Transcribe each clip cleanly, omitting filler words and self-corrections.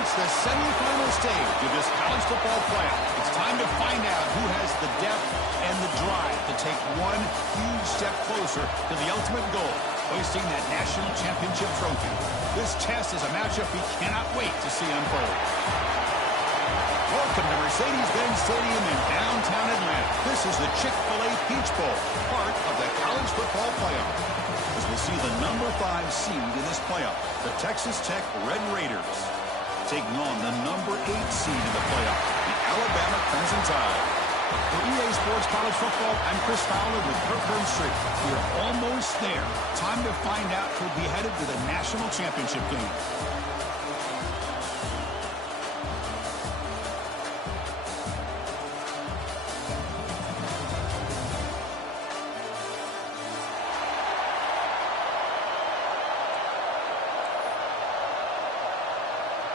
reached the semifinal stage of this college football playoff. It's time to find out who has the depth and the drive to take one huge step closer to the ultimate goal, hoisting that national championship trophy. This test is a matchup we cannot wait to see unfold. Welcome to Mercedes-Benz Stadium in downtown Atlanta. This is the Chick-fil-A Peach Bowl, part of the college football playoff. As we'll see the number 5 seed in this playoff, the Texas Tech Red Raiders, taking on the number 8 seed in the playoff, the Alabama Crimson Tide. For EA Sports College Football, I'm Chris Fowler with Kirk Herbstreit. We're almost there. Time to find out who'll be headed to the national championship game.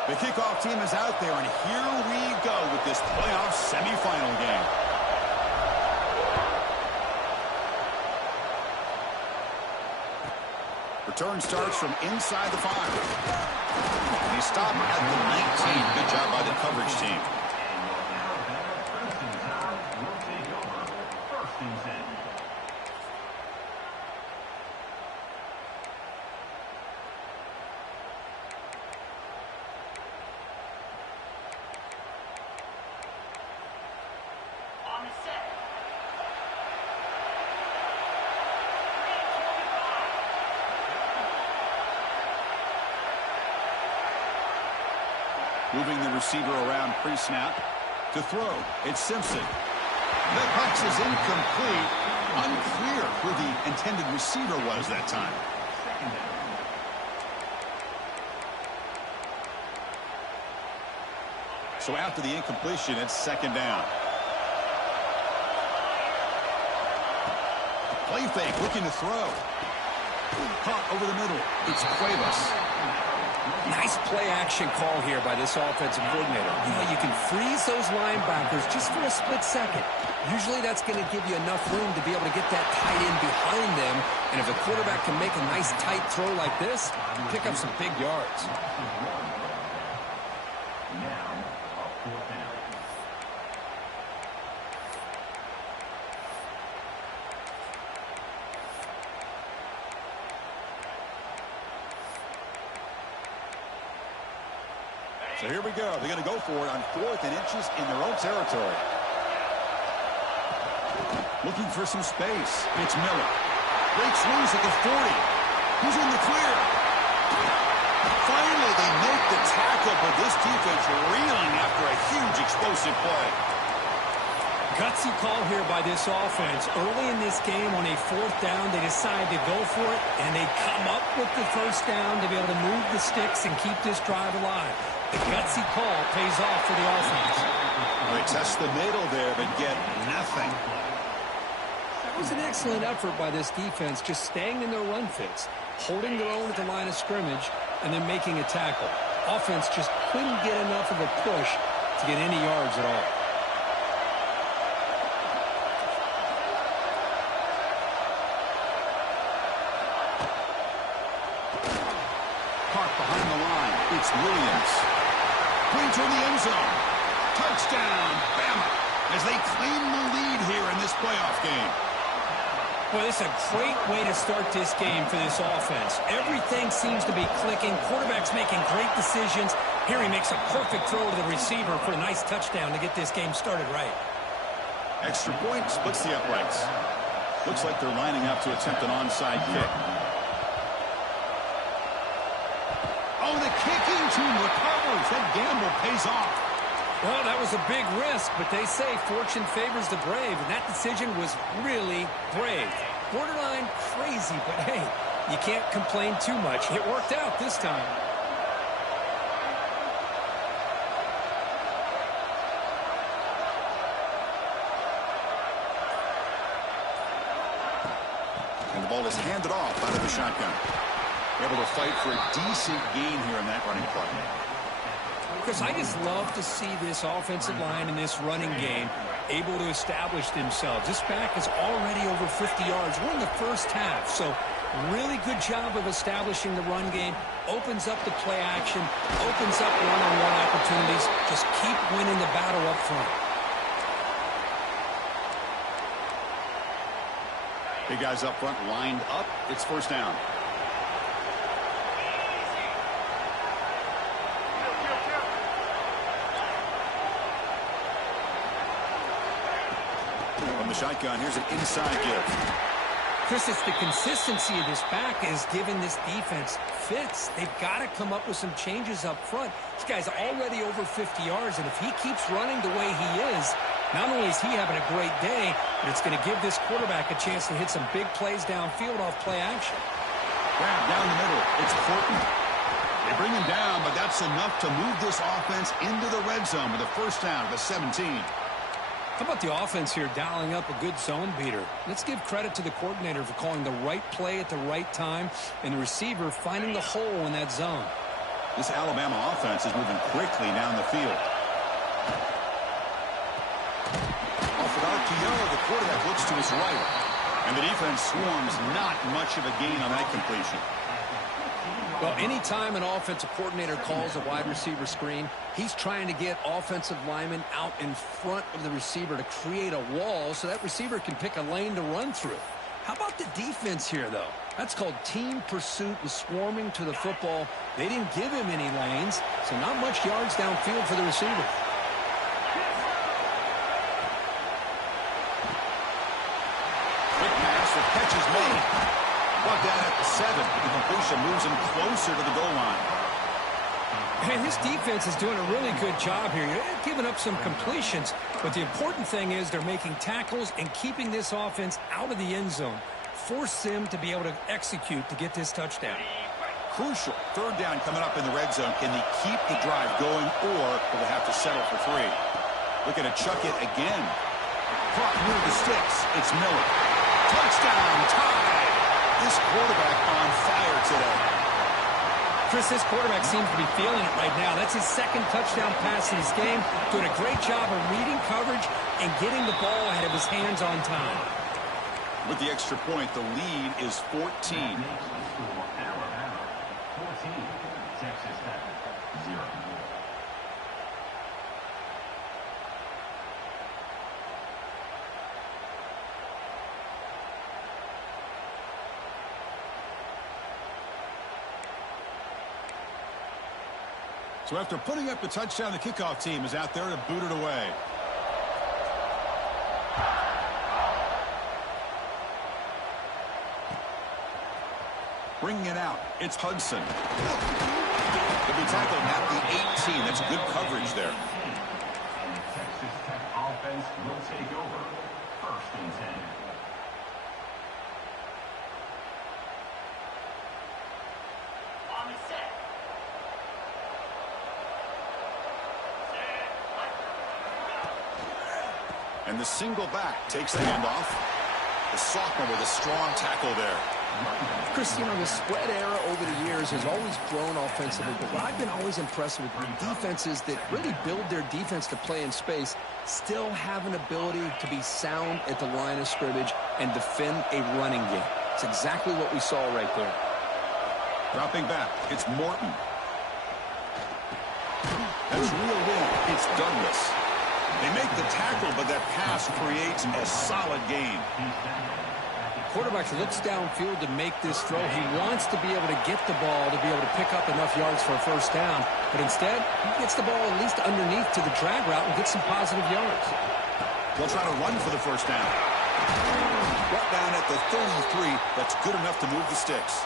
The kickoff team is out there, and here we go with this playoff semifinal game. Return starts from inside the 5. And he stopped at the 19. Good job by the coverage team. Moving the receiver around pre-snap. To throw, it's Simpson. The pass is incomplete. Unclear who the intended receiver was that time. So after the incompletion, it's second down. Play fake, looking to throw. Caught over the middle. It's Cuevas. Nice play-action call here by this offensive coordinator. You know, you can freeze those linebackers just for a split second. Usually that's going to give you enough room to be able to get that tight end behind them. And if a quarterback can make a nice tight throw like this, pick up some big yards. So here we go. They're going to go for it on 4th and inches in their own territory. Looking for some space. It's Miller. Breaks loose at the 40. Who's in the clear? Finally, they make the tackle, but this defense reeling after a huge explosive play. Gutsy call here by this offense. Early in this game on a 4th down, they decide to go for it, and they come up with the first down to be able to move the sticks and keep this drive alive. The gutsy call pays off for the offense. They test the middle there, but get nothing. That was an excellent effort by this defense, just staying in their run fits, holding their own at the line of scrimmage, and then making a tackle. Offense just couldn't get enough of a push to get any yards at all. Caught behind the line. It's Williams. Clean to the end zone. Touchdown, Bama, as they claim the lead here in this playoff game. Well, it's a great way to start this game for this offense. Everything seems to be clicking. Quarterback's making great decisions. Here he makes a perfect throw to the receiver for a nice touchdown to get this game started right. Extra point splits the uprights. Looks like they're lining up to attempt an onside kick. Oh, the kicking team recovers. That gamble pays off. Well, that was a big risk, but they say fortune favors the brave, and that decision was really brave. Borderline crazy, but hey, you can't complain too much. It worked out this time. And the ball is handed off out of the shotgun. Able to fight for a decent gain here in that running play. Chris, I just love to see this offensive line in this running game able to establish themselves. This back is already over 50 yards. We're in the first half, so Really good job of establishing the run game. Opens up the play action. Opens up one-on-one opportunities. Just keep winning the battle up front. Big guys up front lined up. It's first down. From the shotgun, here's an inside give. Chris, it's the consistency of this back is giving this defense fits. They've got to come up with some changes up front. This guy's already over 50 yards, and if he keeps running the way he is, not only is he having a great day, but it's going to give this quarterback a chance to hit some big plays downfield off play action. Grab down the middle. It's Horton. They bring him down, but that's enough to move this offense into the red zone with a first down at the 17. How about the offense here dialing up a good zone beater? Let's give credit to the coordinator for calling the right play at the right time and the receiver finding the hole in that zone. This Alabama offense is moving quickly down the field. Off it RPO, the quarterback looks to his right. And the defense swarms not much of a gain on that completion. Well, anytime an offensive coordinator calls a wide receiver screen, he's trying to get offensive linemen out in front of the receiver to create a wall so that receiver can pick a lane to run through. How about the defense here, though? That's called team pursuit and swarming to the football. They didn't give him any lanes, so not much yards downfield for the receiver. Quick pass, the catch is made. Brought down at the 7. The completion moves him closer to the goal line. And this defense is doing a really good job here. You're giving up some completions, but the important thing is they're making tackles and keeping this offense out of the end zone. Force them to be able to execute to get this touchdown. Crucial. Third down coming up in the red zone. Can they keep the drive going, or will they have to settle for 3? Looking to chuck it again. Caught near the sticks. It's Miller. Touchdown, tie. This quarterback on fire today. Chris, this quarterback seems to be feeling it right now. That's his second touchdown pass in this game. Doing a great job of reading coverage and getting the ball out of his hands on time. With the extra point, the lead is 14. So after putting up the touchdown, the kickoff team is out there to boot it away. Bringing it out, it's Hudson. He'll be tackled at the 18. That's good coverage there. Texas Tech offense will take over. First and 10. And the single back takes the handoff. The sophomore with a strong tackle there. Chris, you know, the spread era over the years has always grown offensively, but what I've been always impressed with defenses that really build their defense to play in space still have an ability to be sound at the line of scrimmage and defend a running game. It's exactly what we saw right there. Dropping back, it's Morton. That's reeled in. It's Douglas. They make the tackle, but that pass creates a solid gain. Quarterback looks downfield to make this throw. He wants to be able to get the ball to be able to pick up enough yards for a first down. But instead, he gets the ball at least underneath to the drag route and gets some positive yards. They'll try to run for the first down. Brought down at the 33. That's good enough to move the sticks.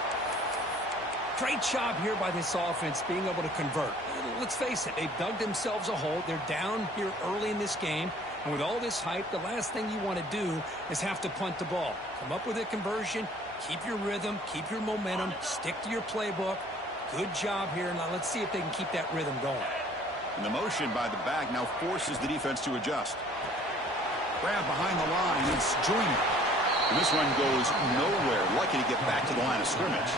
Great job here by this offense being able to convert. Let's face it, they've dug themselves a hole. They're down here early in this game. And with all this hype, the last thing you want to do is have to punt the ball. Come up with a conversion, keep your rhythm, keep your momentum, stick to your playbook. Good job here. Now let's see if they can keep that rhythm going. And the motion by the back now forces the defense to adjust. Grab behind the line, it's Junior. And this one goes nowhere. Lucky to get back to the line of scrimmage.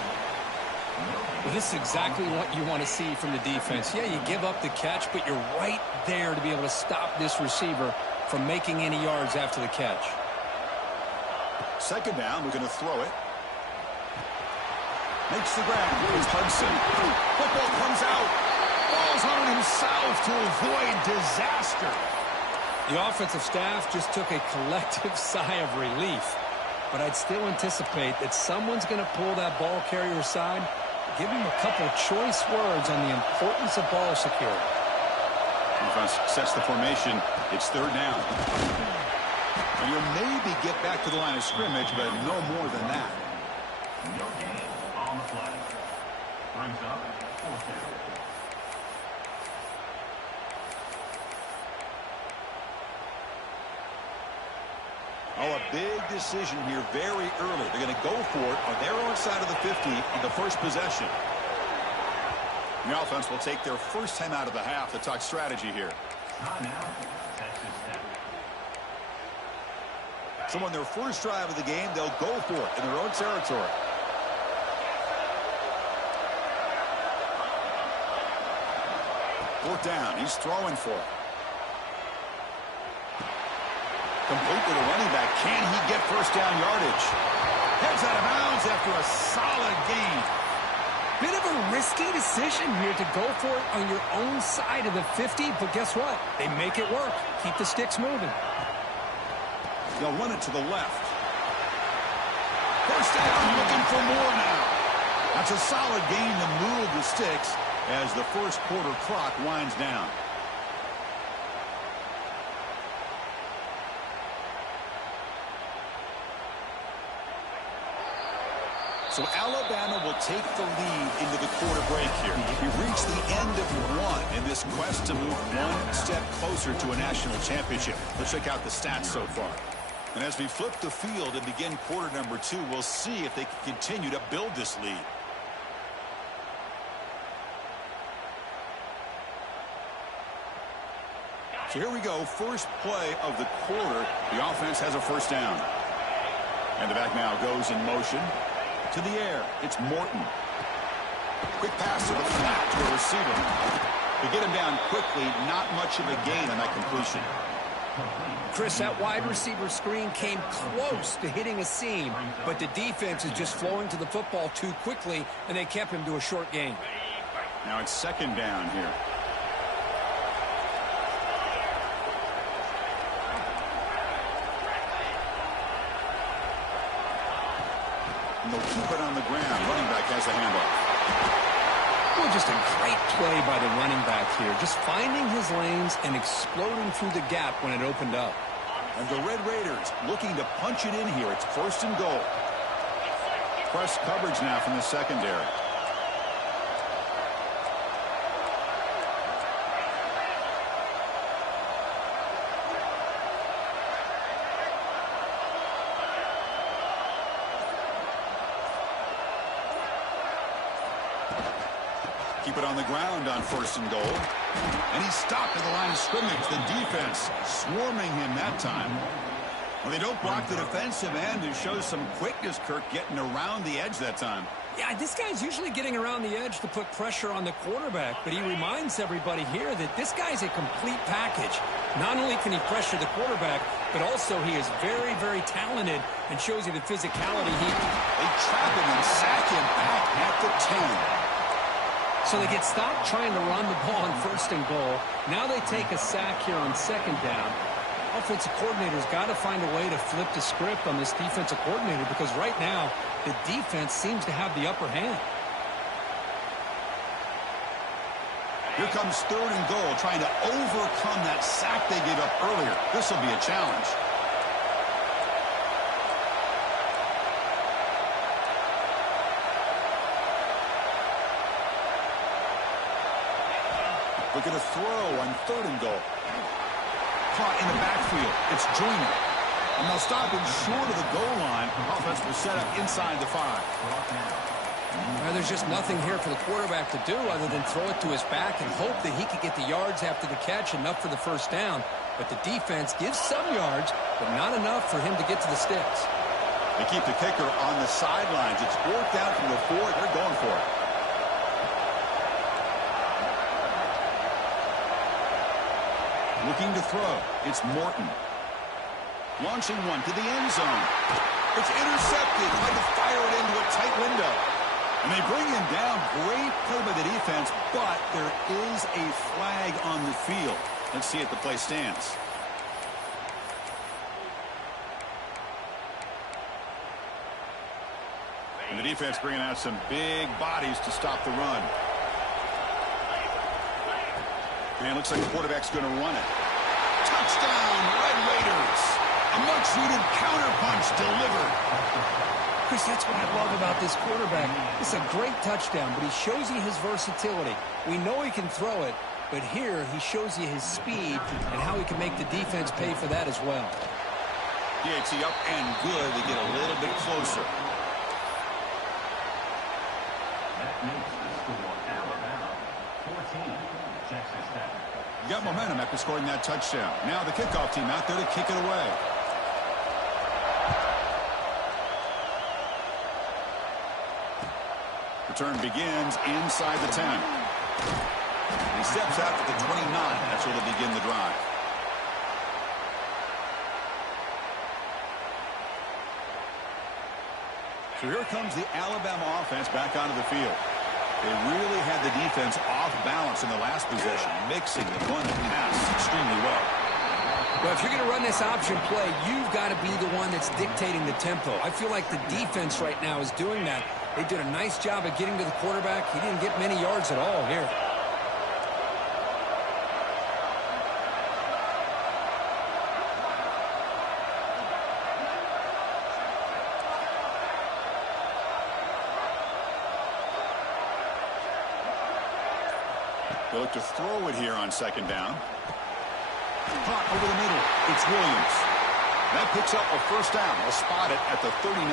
Well, this is exactly what you want to see from the defense. Yeah, you give up the catch, but you're right there to be able to stop this receiver from making any yards after the catch. Second down, we're going to throw it. Makes the grab. Here's Hudson. Football comes out. Falls on himself to avoid disaster. The offensive staff just took a collective sigh of relief. But I'd still anticipate that someone's going to pull that ball carrier aside, give him a couple choice words on the importance of ball security. Defense sets the formation. It's third down. And you'll maybe get back to the line of scrimmage, but no more than that. No gain on the play. Brings up fourth down. Oh, a big decision here very early. They're going to go for it on their own side of the 50 on the first possession. The offense will take their first time out of the half to talk strategy here. Texas Tech. So on their first drive of the game, they'll go for it in their own territory. Fourth down. He's throwing for it. Complete with a running back. Can he get first down yardage? Heads out of bounds after a solid gain. Bit of a risky decision here to go for it on your own side of the 50, but guess what? They make it work. Keep the sticks moving. They'll run it to the left. First down, looking for more now. That's a solid gain to move the sticks as the first quarter clock winds down. So Alabama will take the lead into the quarter break here. We've reached the end of one in this quest to move one step closer to a national championship. Let's check out the stats so far. And as we flip the field and begin quarter number 2, we'll see if they can continue to build this lead. So here we go. First play of the quarter. The offense has a first down. And the back now goes in motion. To the air, it's Morton. Quick pass to the flat to a receiver. To get him down quickly, not much of a gain on that completion. Chris, that wide receiver screen came close to hitting a seam, but the defense is just flowing to the football too quickly, and they kept him to a short gain. Now it's second down here. And they'll keep it on the ground. Running back has the handoff. Well, just a great play by the running back here. Just finding his lanes and exploding through the gap when it opened up. And the Red Raiders looking to punch it in here. It's first and goal. Press coverage now from the secondary. Keep it on the ground on first and goal. And he's stopped at the line of scrimmage. The defense swarming him that time. Well, they don't block the defensive end. It shows some quickness, Kirk, getting around the edge that time. Yeah, this guy's usually getting around the edge to put pressure on the quarterback, but he reminds everybody here that this guy's a complete package. Not only can he pressure the quarterback, but also he is very, very talented and shows you the physicality. They trap him and sack him back at the 10. So they get stopped trying to run the ball on first and goal. Now they take a sack here on second down. Offensive coordinator's got to find a way to flip the script on this defensive coordinator because right now the defense seems to have the upper hand. Here comes third and goal, trying to overcome that sack they gave up earlier. This will be a challenge. Looking to throw on third and goal. Caught in the backfield. It's Joyner. And they'll stop him short of the goal line. Offense will set up inside the 5. Well, there's just nothing here for the quarterback to do other than throw it to his back and hope that he could get the yards after the catch, enough for the first down. But the defense gives some yards, but not enough for him to get to the sticks. They keep the kicker on the sidelines. It's fourth down from the 4. They're going for it. Looking to throw. It's Morton. Launching one to the end zone. It's intercepted. Trying to fire it into a tight window. And they bring him down. Great play by the defense, but there is a flag on the field. Let's see if the play stands. And the defense bringing out some big bodies to stop the run. And it looks like the quarterback's going to run it. Touchdown, Red Raiders. A much-needed counterpunch delivered. Chris, that's what I love about this quarterback. It's a great touchdown, but he shows you his versatility. We know he can throw it, but here he shows you his speed and how he can make the defense pay for that as well. DAT up and good. They get a little bit closer. That makes the score Alabama 14, Texas Tech. Got momentum after scoring that touchdown. Now the kickoff team out there to kick it away. Return begins inside the 10. He steps out to the 29. That's where they begin the drive. So here comes the Alabama offense back onto the field. They really had the defense off balance in the last possession, mixing the run and pass extremely well. Well, if you're going to run this option play, you've got to be the one that's dictating the tempo. I feel like the defense right now is doing that. They did a nice job of getting to the quarterback. He didn't get many yards at all here. They look to throw it here on second down. Caught over the middle. It's Williams. That picks up a first down. They'll spot it at the 39.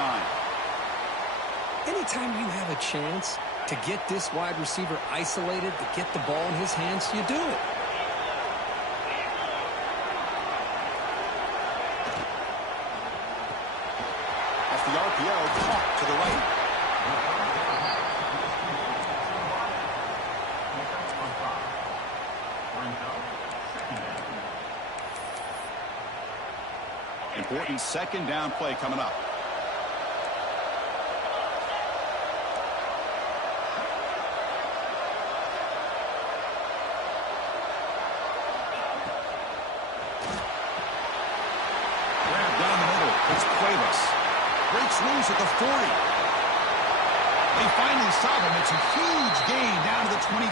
Anytime you have a chance to get this wide receiver isolated, to get the ball in his hands, you do it. Off the RPO, caught to the right. Important second down play coming up. Breaks loose at the 40. They finally stop him. It's a huge gain down to the 23.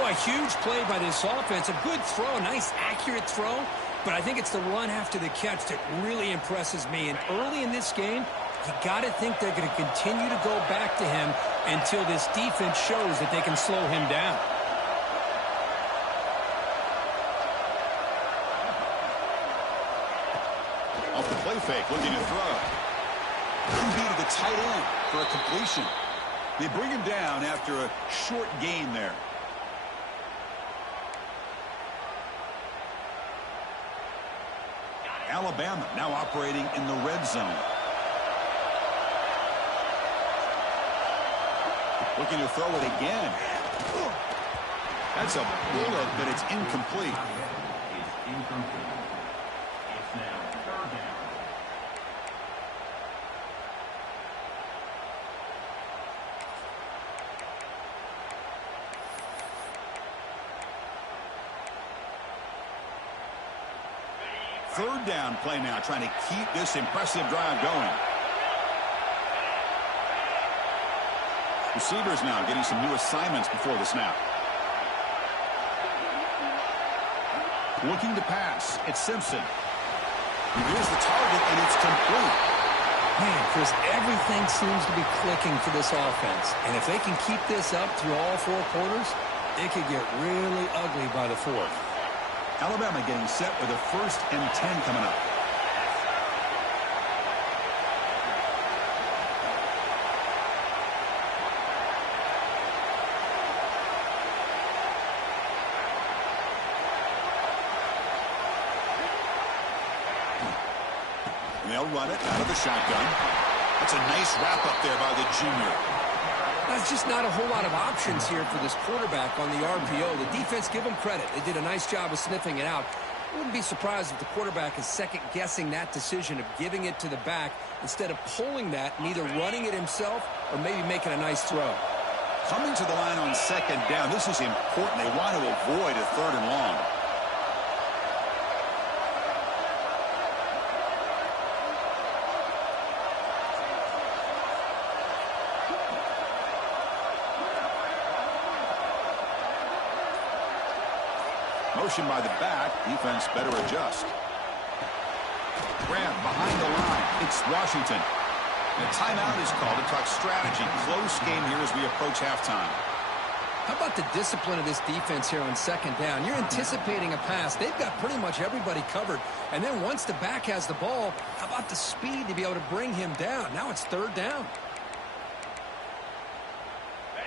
Boy, huge play by this offense. A good throw, nice accurate throw. But I think it's the run after the catch that really impresses me. And early in this game, you got to think they're going to continue to go back to him until this defense shows that they can slow him down. Off the play fake, looking to throw. QB to the tight end for a completion. They bring him down after a short gain there. Alabama now operating in the red zone. Looking to throw it again. That's a bullet, but it's incomplete. It's incomplete. It's now third down. Third down play now, trying to keep this impressive drive going. Receivers now getting some new assignments before the snap. Looking to pass. It's Simpson. And here's the target, and it's complete. Man, Chris, everything seems to be clicking for this offense. And if they can keep this up through all four quarters, it could get really ugly by the fourth. Alabama getting set with a 1st and 10 coming up. And they'll run it out of the shotgun. That's a nice wrap up there by the junior. There's just not a whole lot of options here for this quarterback on the RPO. The defense, give them credit. They did a nice job of sniffing it out. Wouldn't be surprised if the quarterback is second-guessing that decision of giving it to the back instead of pulling that and either running it himself or maybe making a nice throw. Coming to the line on second down, this is important. They want to avoid a 3rd and long. Motion by the back. Defense better adjust. Grab behind the line. It's Washington. And a timeout is called to talk strategy. Close game here as we approach halftime. How about the discipline of this defense here on second down? You're anticipating a pass. They've got pretty much everybody covered. And then once the back has the ball, how about the speed to be able to bring him down? Now it's 3rd down.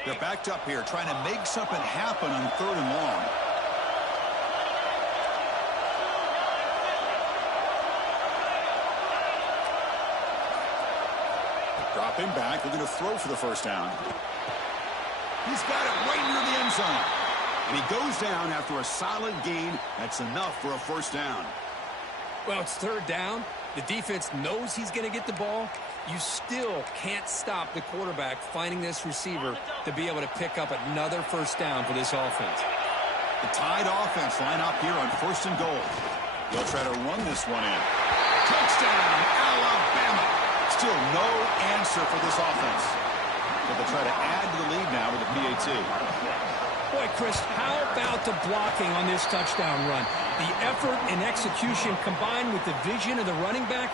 They're backed up here trying to make something happen on 3rd and long. Dropping back, they're going to throw for the 1st down. He's got it right near the end zone. And he goes down after a solid gain. That's enough for a 1st down. Well, it's 3rd down. The defense knows he's going to get the ball. You still can't stop the quarterback finding this receiver to be able to pick up another 1st down for this offense. The Tide offense line up here on 1st and goal. They'll try to run this one in. Touchdown, Alabama. Still no answer for this offense. But they'll try to add to the lead now with a PAT. Boy, Chris, how about the blocking on this touchdown run? The effort and execution combined with the vision of the running back,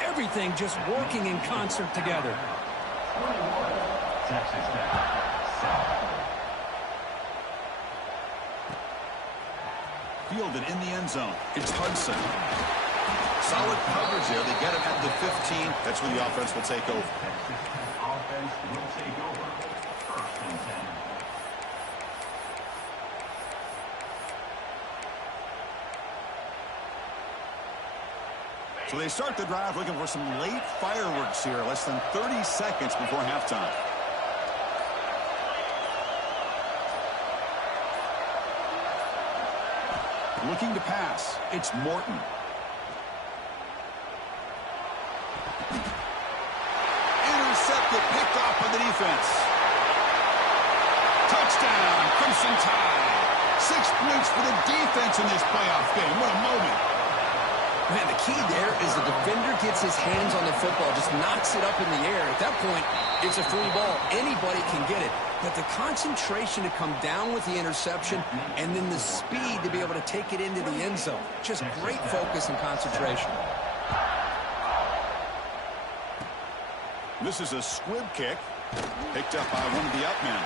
everything just working in concert together. Fielded in the end zone. It's Hudson. Solid coverage there. They get him at the 15. That's where the offense will take over. Offense will take over. 1st and 10. So they start the drive looking for some late fireworks here. Less than 30 seconds before halftime. Looking to pass. It's Morton. Intercepted, picked off by the defense. Touchdown, Crimson Tide. 6 points for the defense in this playoff game. What a moment. Man, the key there is the defender gets his hands on the football, just knocks it up in the air. At that point, it's a free ball. Anybody can get it. But the concentration to come down with the interception and then the speed to be able to take it into the end zone. Just great focus and concentration. This is a squib kick, picked up by one of the up men.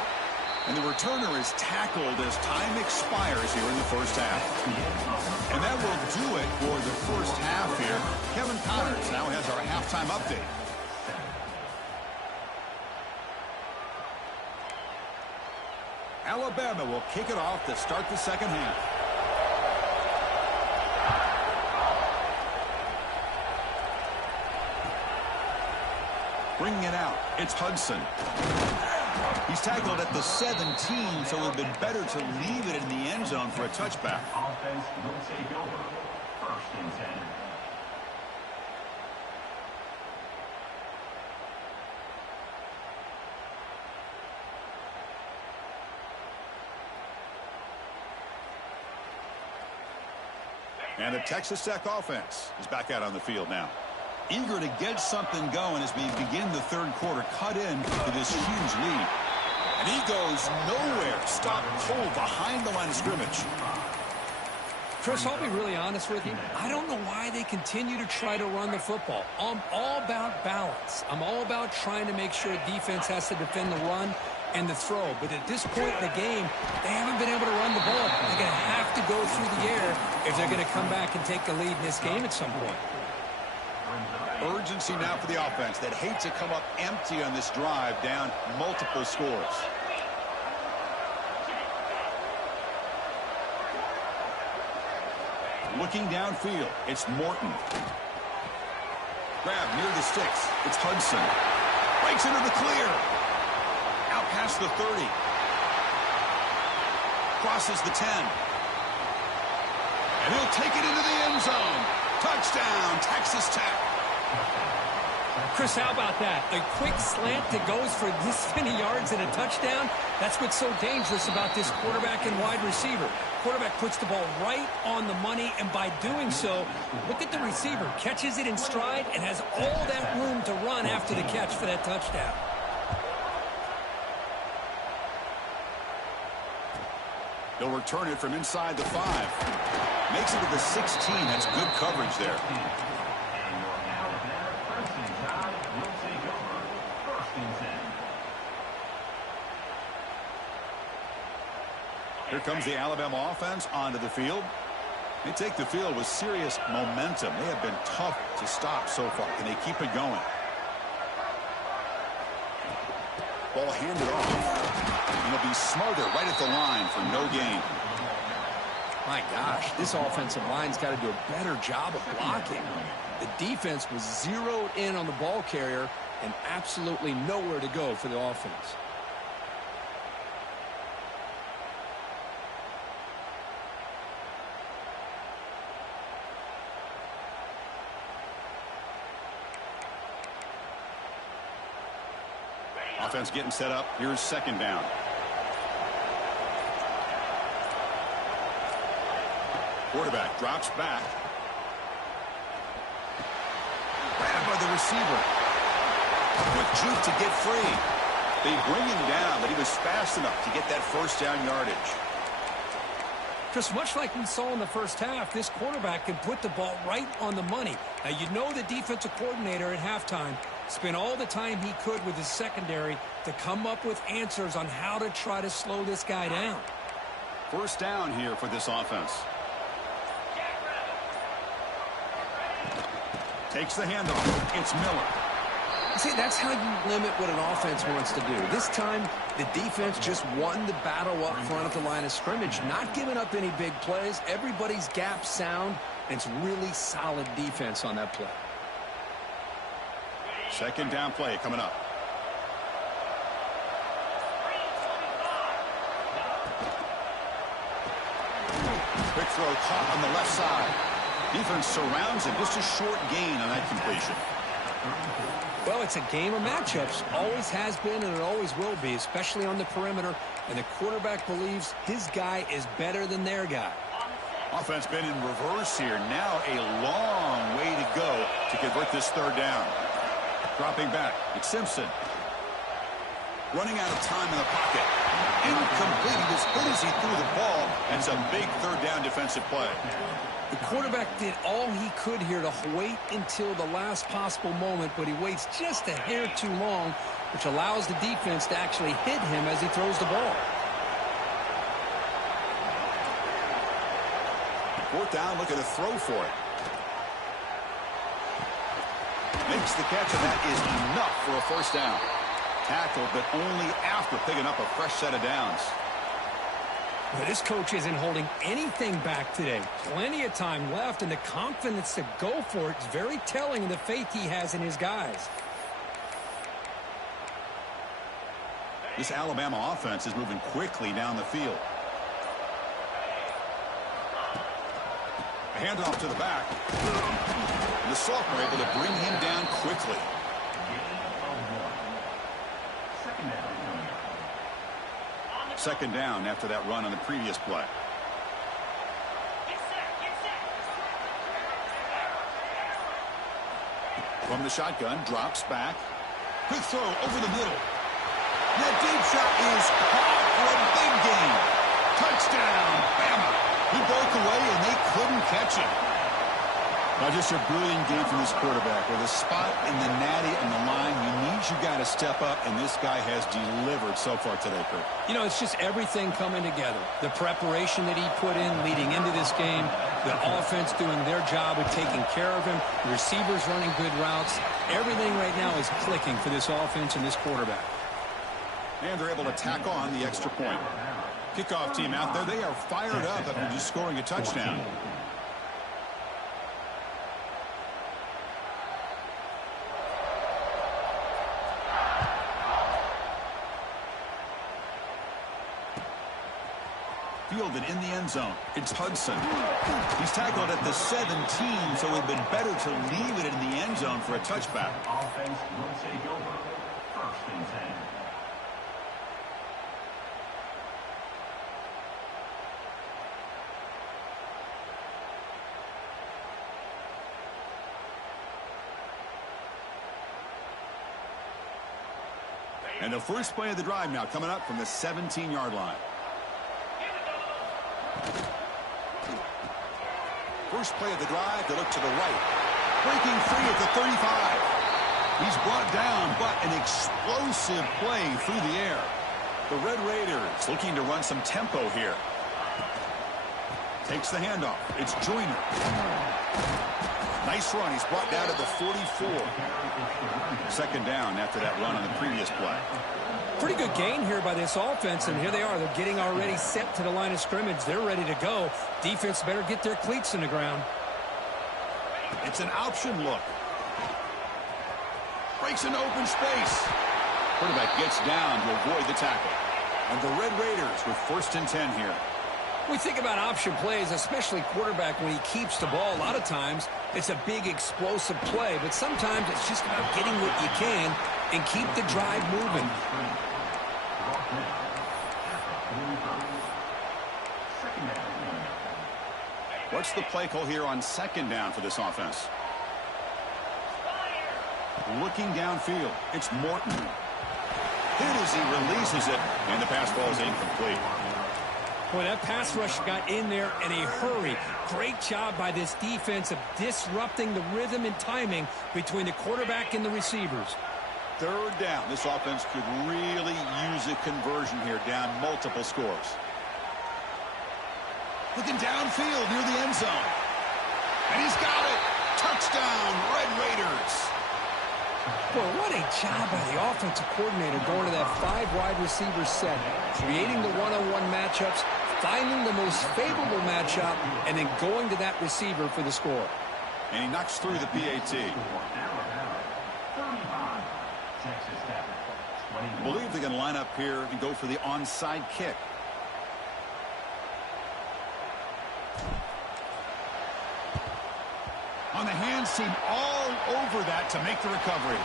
And the returner is tackled as time expires here in the 1st half. And that will do it for the 1st half here. Kevin Connors now has our halftime update. Alabama will kick it off to start the 2nd half. Bringing it out, it's Hudson. He's tackled at the 17, so it would have been better to leave it in the end zone for a touchback. Offense will take over. 1st and 10. And the Texas Tech offense is back out on the field now. Eager to get something going as we begin the 3rd quarter. Cut in to this huge lead. And he goes nowhere. Stopped cold behind the line of scrimmage. Chris, I'll be really honest with you. I don't know why they continue to try to run the football. I'm all about balance. I'm all about trying to make sure defense has to defend the run and the throw. But at this point in the game, they haven't been able to run the ball. They're going to have to go through the air if they're going to come back and take the lead in this game at some point. Urgency now for the offense that hates to come up empty on this drive, down multiple scores. Looking downfield, it's Morton. Grab near the sticks, it's Hudson. Breaks into the clear. Out past the 30. Crosses the 10. And he'll take it into the end zone. Touchdown, Texas Tech. Chris, how about that? A quick slant that goes for this many yards and a touchdown. That's what's so dangerous about this quarterback and wide receiver. Quarterback puts the ball right on the money, and by doing so, look at the receiver. Catches it in stride and has all that room to run after the catch for that touchdown. He'll return it from inside the 5. Makes it to the 16. That's good coverage there. Here comes the Alabama offense onto the field. They take the field with serious momentum. They have been tough to stop so far. Can they keep it going? Ball handed off. And he'll be smothered right at the line for no gain. My gosh, this offensive line's got to do a better job of blocking. The defense was zeroed in on the ball carrier and absolutely nowhere to go for the offense. Offense getting set up. Here's second down. Quarterback drops back. Grabbed by the receiver. With juke to get free. They bring him down, but he was fast enough to get that first down yardage. Just much like we saw in the first half, this quarterback can put the ball right on the money. Now, you know the defensive coordinator at halftime spent all the time he could with his secondary to come up with answers on how to try to slow this guy down. First down here for this offense. Takes the handoff. It's Miller. See, that's how you limit what an offense wants to do. This time, the defense just won the battle up front at the line of scrimmage, not giving up any big plays. Everybody's gap sound, and it's really solid defense on that play. Second down play coming up. Quick throw caught on the left side. Defense surrounds him. Just a short gain on that completion. Well, it's a game of matchups. Always has been and it always will be, especially on the perimeter. And the quarterback believes his guy is better than their guy. Offense been in reverse here. Now a long way to go to convert this third down. Dropping back. It's Simpson. Running out of time in the pocket. Incomplete. He was hit as he threw the ball. That's a big third down defensive play. The quarterback did all he could here to wait until the last possible moment, but he waits just a hair too long, which allows the defense to actually hit him as he throws the ball. Fourth down, looking to throw for it. Makes the catch, and that is enough for a first down. Tackled, but only after picking up a fresh set of downs. Well, this coach isn't holding anything back today. Plenty of time left, and the confidence to go for it is very telling of the faith he has in his guys. This Alabama offense is moving quickly down the field. A handoff to the back. And the sophomore able to bring him down quickly. Second down after that run on the previous play. From the shotgun, drops back. Quick throw over the middle. That deep shot is caught for a big gain. Touchdown, Bama. He broke away and they couldn't catch him. Now just a brilliant game from this quarterback. With a spot in the natty and the line, you need you got to step up, and this guy has delivered so far today, Kurt. You know, it's just everything coming together. The preparation that he put in leading into this game, the offense doing their job of taking care of him, the receivers running good routes. Everything right now is clicking for this offense and this quarterback. And they're able to tack on the extra point. Kickoff team out there, they are fired up after just scoring a touchdown. fielded in the end zone. It's Hudson. He's tackled at the 17, so it would have been better to leave it in the end zone for a touchback. Offense will take over. First and 10. And the first play of the drive now coming up from the 17-yard line. First play of the drive, they look to the right. Breaking free at the 35. He's brought down, but an explosive play through the air. The Red Raiders looking to run some tempo here. Takes the handoff. It's Joyner. Nice run. He's brought down to the 44. Second down after that run on the previous play. Pretty good gain here by this offense, and here they are. They're getting already set to the line of scrimmage. They're ready to go. Defense better get their cleats in the ground. It's an option look. Breaks an open space. Quarterback gets down to avoid the tackle. And the Red Raiders with first and 10 here. We think about option plays, especially quarterback when he keeps the ball. A lot of times it's a big explosive play, but sometimes it's just about getting what you can and keep the drive moving. What's the play call here on second down for this offense? Looking downfield, it's Morton. Hit as he releases it, and the pass ball is incomplete. Boy, that pass rush got in there in a hurry. Great job by this defense of disrupting the rhythm and timing between the quarterback and the receivers. Third down. This offense could really use a conversion here, down multiple scores. Looking downfield near the end zone. And he's got it. Touchdown, Red Raiders. Boy, what a job by the offensive coordinator going to that 5 wide receiver set, creating the one-on-one matchups, finding the most favorable matchup, and then going to that receiver for the score. And he knocks through the PAT. I believe they're going to line up here and go for the onside kick. On the hands team all over that to make the recovery.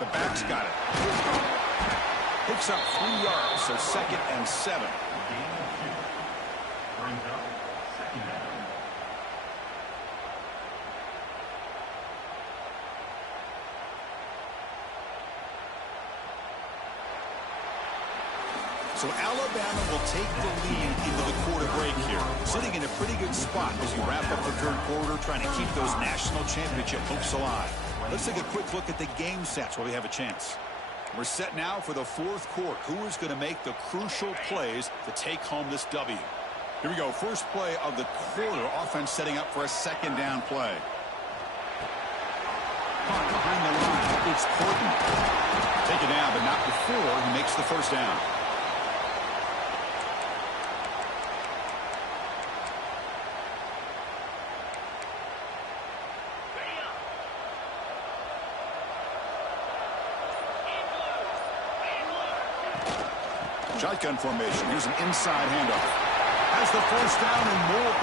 The back's got it. Picks up 3 yards, so second and 7. Brings up second down. So Alabama will take the lead into the quarter break here, sitting in a pretty good spot as you wrap up the third quarter, trying to keep those national championship hopes alive. Let's take a quick look at the game sets while we have a chance. We're set now for the fourth quarter. Who is going to make the crucial plays to take home this W? Here we go. First play of the quarter. Offense setting up for a second down play. Caught behind the line. It's Portman. Take it down, but not before he makes the first down. Shotgun formation. Here's an inside handoff. Has the first down and more.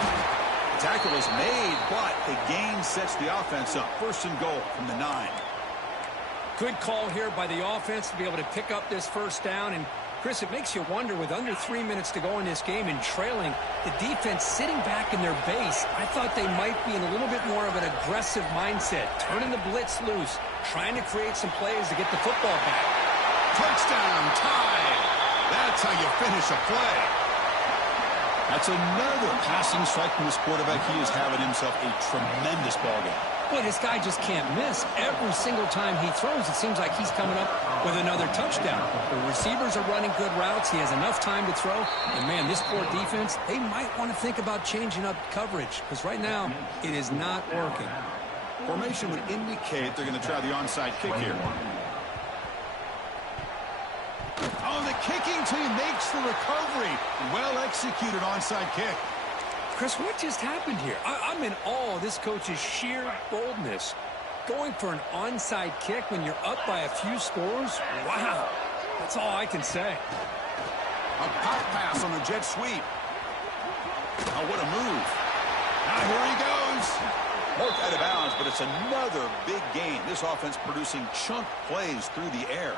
The tackle is made, but the gain sets the offense up. First and goal from the 9. Good call here by the offense to be able to pick up this first down. And, Chris, it makes you wonder, with under 3 minutes to go in this game and trailing, the defense sitting back in their base, I thought they might be in a little bit more of an aggressive mindset, turning the blitz loose, trying to create some plays to get the football back. Touchdown, tied. That's how you finish a play. That's another passing strike from this quarterback. He is having himself a tremendous ball game. Boy, this guy just can't miss. Every single time he throws, it seems like he's coming up with another touchdown. The receivers are running good routes. He has enough time to throw. And, man, this poor defense, they might want to think about changing up coverage because right now it is not working. Formation would indicate they're going to try the onside kick here. Oh, the kicking team makes the recovery. Well executed onside kick. Chris, what just happened here? I'm in awe of this coach's sheer boldness. Going for an onside kick when you're up by a few scores? Wow. That's all I can say. A pop pass on the jet sweep. Oh, what a move. Now here he goes. Marked out of bounds, but it's another big gain. This offense producing chunk plays through the air.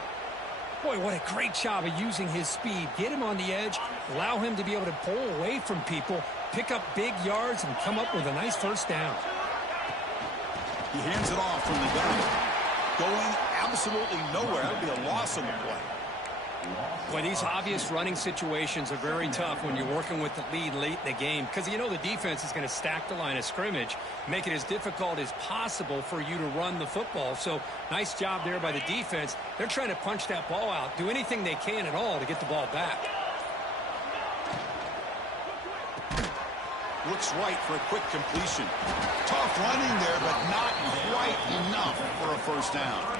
Boy, what a great job of using his speed. Get him on the edge, allow him to be able to pull away from people, pick up big yards, and come up with a nice first down. He hands it off from the gun. Going absolutely nowhere. That would be a loss on the play. Boy, these obvious running situations are very tough when you're working with the lead late in the game because you know the defense is going to stack the line of scrimmage, make it as difficult as possible for you to run the football. So nice job there by the defense. They're trying to punch that ball out, do anything they can at all to get the ball back. Looks right for a quick completion. Tough running there, but not quite enough for a first down.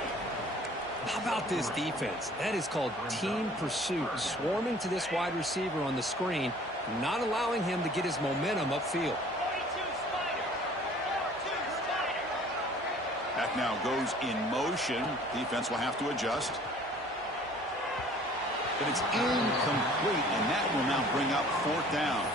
How about this defense? That is called team pursuit. Swarming to this wide receiver on the screen, not allowing him to get his momentum upfield. That now goes in motion. Defense will have to adjust. But it's incomplete, and that will now bring up fourth down.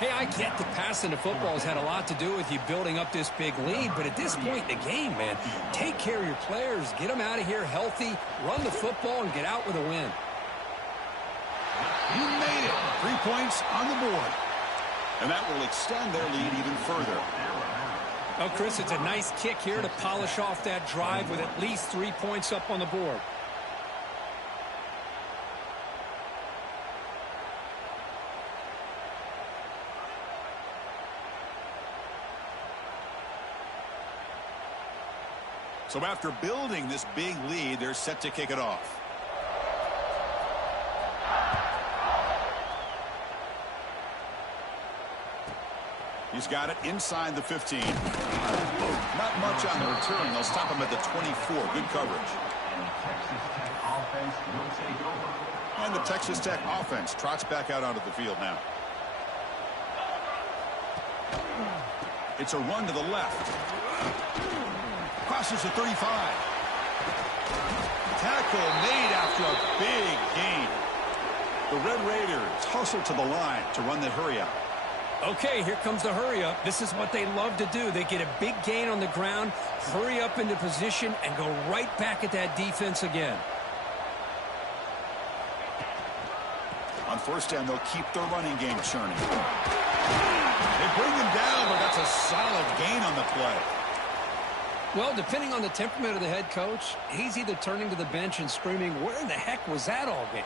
Hey, I get the passing the football has had a lot to do with you building up this big lead, but at this point in the game, man, take care of your players, get them out of here healthy, run the football, and get out with a win. You made it. 3 points on the board. And that will extend their lead even further. Oh, Chris, it's a nice kick here to polish off that drive with at least 3 points up on the board. So after building this big lead, they're set to kick it off. He's got it inside the 15. Not much on the return. They'll stop him at the 24. Good coverage. And the Texas Tech offense trots back out onto the field now. It's a run to the left. Crosses the 35. Tackle made after a big gain. The Red Raiders hustle to the line to run the hurry up. Okay, here comes the hurry up. This is what they love to do. They get a big gain on the ground, hurry up into position, and go right back at that defense again. On first down, they'll keep their running game churning. They bring him down, but that's a solid gain on the play. Well, depending on the temperament of the head coach, he's either turning to the bench and screaming, where in the heck was that all game?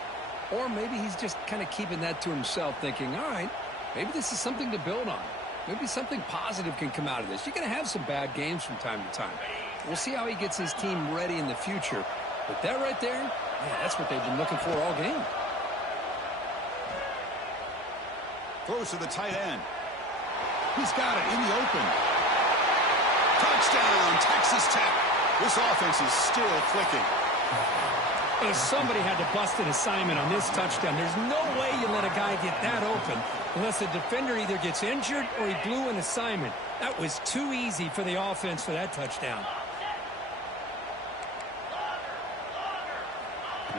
Or maybe he's just kind of keeping that to himself, thinking, all right, maybe this is something to build on. Maybe something positive can come out of this. You're going to have some bad games from time to time. We'll see how he gets his team ready in the future. But that right there, yeah, that's what they've been looking for all game. Throws to the tight end. He's got it in the open. Touchdown, Texas Tech. This offense is still clicking. Well, somebody had to bust an assignment on this touchdown. There's no way you let a guy get that open unless the defender either gets injured or he blew an assignment. That was too easy for the offense for that touchdown.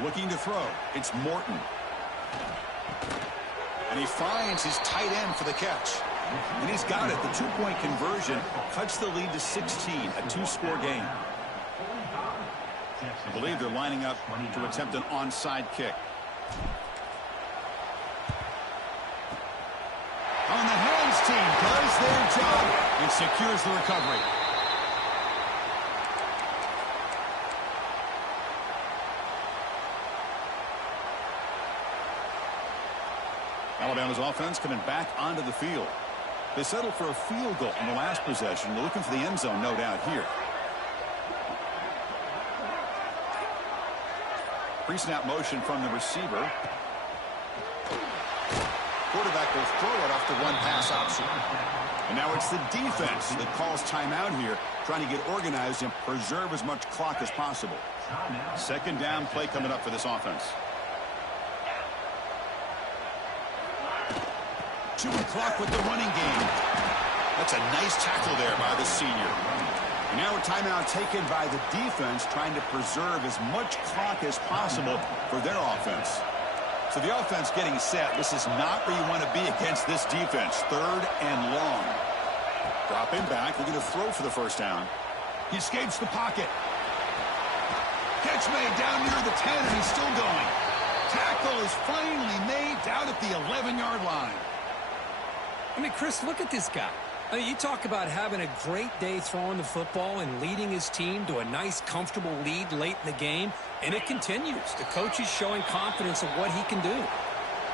Looking to throw. It's Morton. And he finds his tight end for the catch. And he's got it. The two-point conversion cuts the lead to 16, a two-score game. I believe they're lining up to attempt an onside kick. On the hands team does their job and secures the recovery. Alabama's offense coming back onto the field. They settled for a field goal in the last possession. They're looking for the end zone, no doubt, here. Pre-snap motion from the receiver. Quarterback will throw it off the one-pass option. And now it's the defense that calls timeout here, trying to get organized and preserve as much clock as possible. Second down play coming up for this offense. Chewing clock with the running game. That's a nice tackle there by the senior. And now a timeout taken by the defense, trying to preserve as much clock as possible for their offense. So the offense getting set. This is not where you want to be against this defense. Third and long. Dropping back. They're going to throw for the first down. He escapes the pocket. Catch made down near the 10, and he's still going. Tackle is finally made down at the 11-yard line. I mean, Chris, look at this guy. I mean, you talk about having a great day throwing the football and leading his team to a nice, comfortable lead late in the game, and it continues. The coach is showing confidence of what he can do.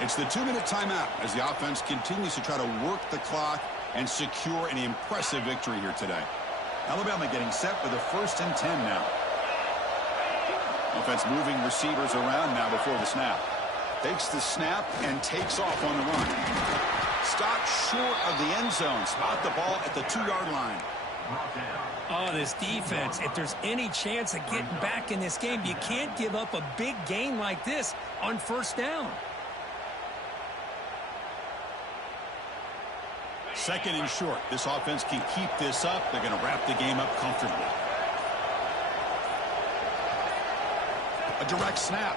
It's the 2-minute timeout as the offense continues to try to work the clock and secure an impressive victory here today. Alabama getting set for the 1st and 10 now. Offense moving receivers around now before the snap. Takes the snap and takes off on the run. Stopped short of the end zone. Spot the ball at the 2-yard line. Oh, this defense, if there's any chance of getting back in this game, you can't give up a big gain like this on first down. Second and short. This offense can keep this up. They're going to wrap the game up comfortably. A direct snap.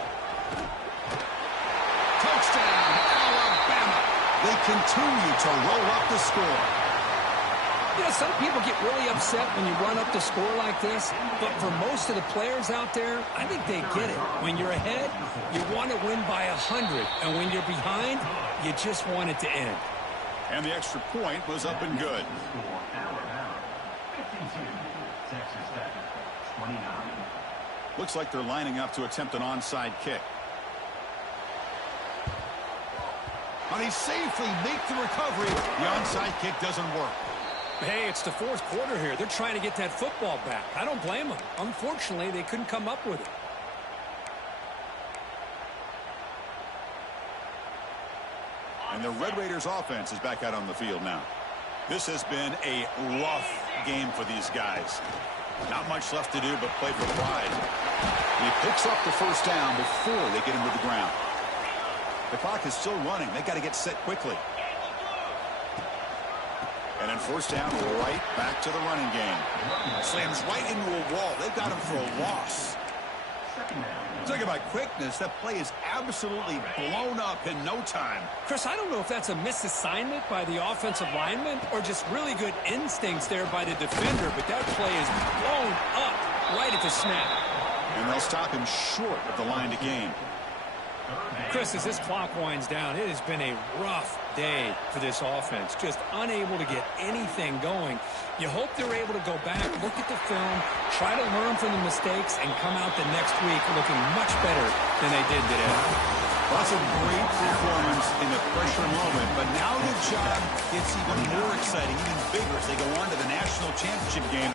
Touchdown, Alabama. They continue to roll up the score. You know, some people get really upset when you run up the score like this, but for most of the players out there, I think they get it. When you're ahead, you want to win by 100, and when you're behind, you just want it to end. And the extra point was up and good. Looks like they're lining up to attempt an onside kick. And he safely make the recovery. The onside kick doesn't work. Hey, it's the 4th quarter here. They're trying to get that football back. I don't blame them. Unfortunately, they couldn't come up with it. And the Red Raiders offense is back out on the field now. This has been a rough game for these guys. Not much left to do but play for pride. He picks up the first down before they get him to the ground. The clock is still running. They got to get set quickly. And then first down, right back to the running game. Slams right into a wall. They've got him for a loss. Talking about quickness, that play is absolutely blown up in no time. Chris, I don't know if that's a misassignment by the offensive lineman or just really good instincts there by the defender, but that play is blown up right at the snap. And they'll stop him short of the line to gain. Chris, as this clock winds down, it has been a rough day for this offense. Just unable to get anything going. You hope they're able to go back, look at the film, try to learn from the mistakes, and come out the next week looking much better than they did today. That's a great performance in the pressure moment, but now the job gets even more exciting, even bigger as they go on to the national championship game.